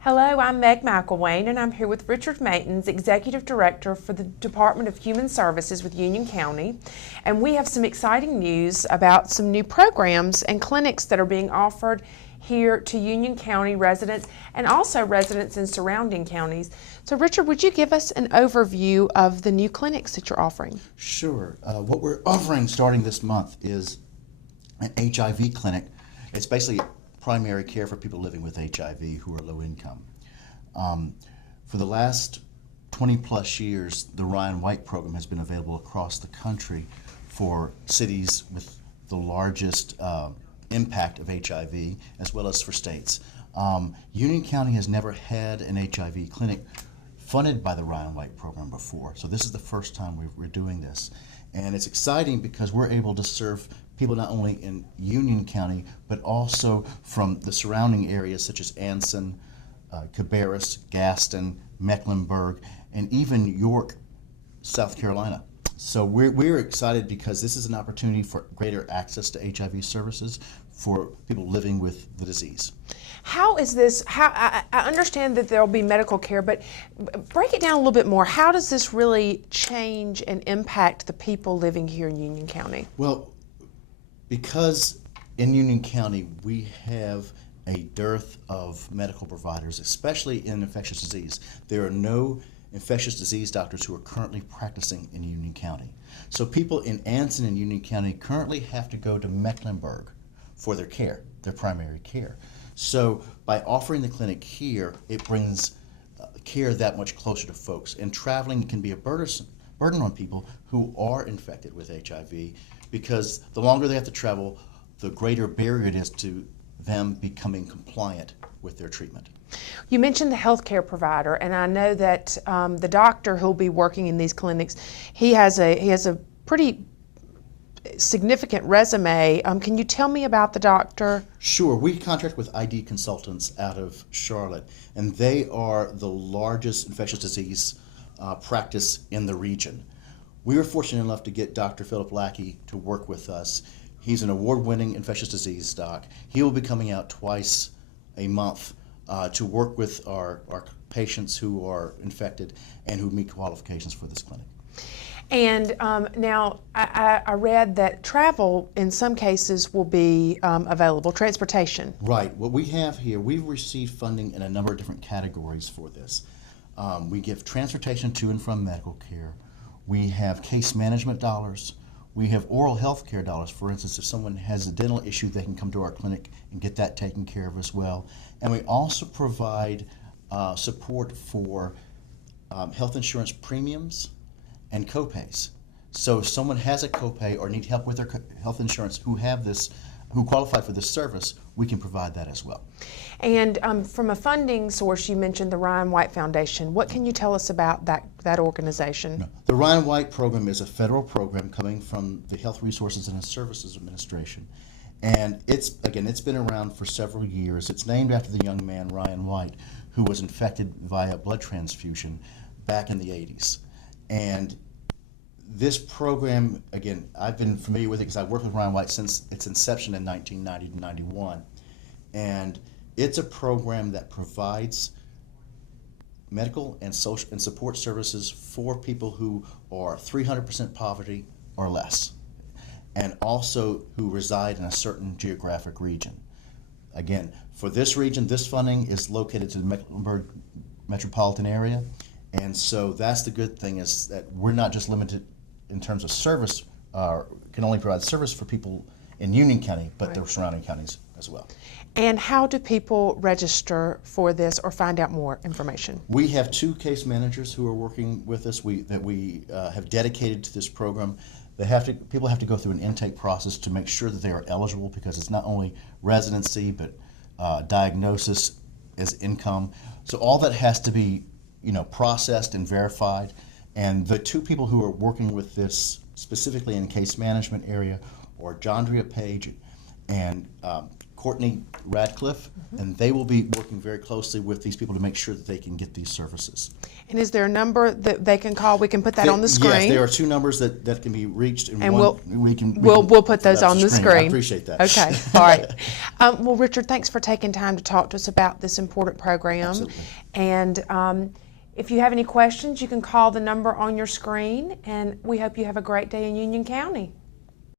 Hello, I'm Meg McElwain, and I'm here with Richard Matins, Executive Director for the Department of Human Services with Union County. And we have some exciting news about some new programs and clinics that are being offered here to Union County residents and also residents in surrounding counties. So Richard, would you give us an overview of the new clinics that you're offering? Sure. What we're offering starting this month is an HIV clinic. It's basically primary care for people living with HIV who are low income. For the last 20 plus years, the Ryan White program has been available across the country for cities with the largest impact of HIV, as well as for states. Union County has never had an HIV clinic funded by the Ryan White program before, so this is the first time we're doing this. And it's exciting because we're able to serve people not only in Union County, but also from the surrounding areas such as Anson, Cabarrus, Gaston, Mecklenburg, and even York, South Carolina. So we're excited because this is an opportunity for greater access to HIV services for people living with the disease. How is this, I understand that there will be medical care, but break it down a little bit more. How does this really change and impact the people living here in Union County? Well, because in Union County we have a dearth of medical providers, especially in infectious disease. There are no infectious disease doctors who are currently practicing in Union County. So people in Anson and Union County currently have to go to Mecklenburg for their care, their primary care. So by offering the clinic here, it brings care that much closer to folks. And traveling can be a burden on people who are infected with HIV, because the longer they have to travel, the greater barrier it is to them becoming compliant with their treatment. You mentioned the healthcare provider, and I know that the doctor who'll be working in these clinics, he has a pretty significant resume. Can you tell me about the doctor? Sure. We contract with ID Consultants out of Charlotte, and they are the largest infectious disease practice in the region. We were fortunate enough to get Dr. Philip Lackey to work with us. He's an award-winning infectious disease doc. He will be coming out twice a month to work with our patients who are infected and who meet qualifications for this clinic. And now I read that travel in some cases will be available, transportation. Right. What we have here, we've received funding in a number of different categories for this. We give transportation to and from medical care. We have case management dollars. We have oral health care dollars. For instance, if someone has a dental issue, they can come to our clinic and get that taken care of as well. And we also provide support for health insurance premiums and copays. So if someone has a copay or need help with their health insurance who qualify for this service, we can provide that as well. And from a funding source, you mentioned the Ryan White Foundation. What can you tell us about that organization? No. The Ryan White program is a federal program coming from the Health Resources and Services Administration. And it's been around for several years. It's named after the young man, Ryan White, who was infected via blood transfusion back in the 80s. And this program, again, I've been familiar with it because I worked with Ryan White since its inception in 1990 to 91. And it's a program that provides medical and social and support services for people who are 300% poverty or less, and also who reside in a certain geographic region. Again, for this region, this funding is located to the Mecklenburg metropolitan area. And so that's the good thing, is that we're not just limited in terms of service, can only provide service for people in Union County, but the surrounding counties as well. And how do people register for this or find out more information? We have 2 case managers who are working with us that we have dedicated to this program. People have to go through an intake process to make sure that they are eligible, because it's not only residency, but diagnosis as income. So all that has to be processed and verified. And the 2 people who are working with this specifically in the case management area are Jandria Page and Courtney Radcliffe, and they will be working very closely with these people to make sure that they can get these services. And is there a number that they can call? We can put that on the screen. Yes, there are 2 numbers that can be reached, and we'll we'll put those on the screen. I appreciate that. Okay, all right. Well, Richard, thanks for taking time to talk to us about this important program. Absolutely. And if you have any questions, you can call the number on your screen, and we hope you have a great day in Union County.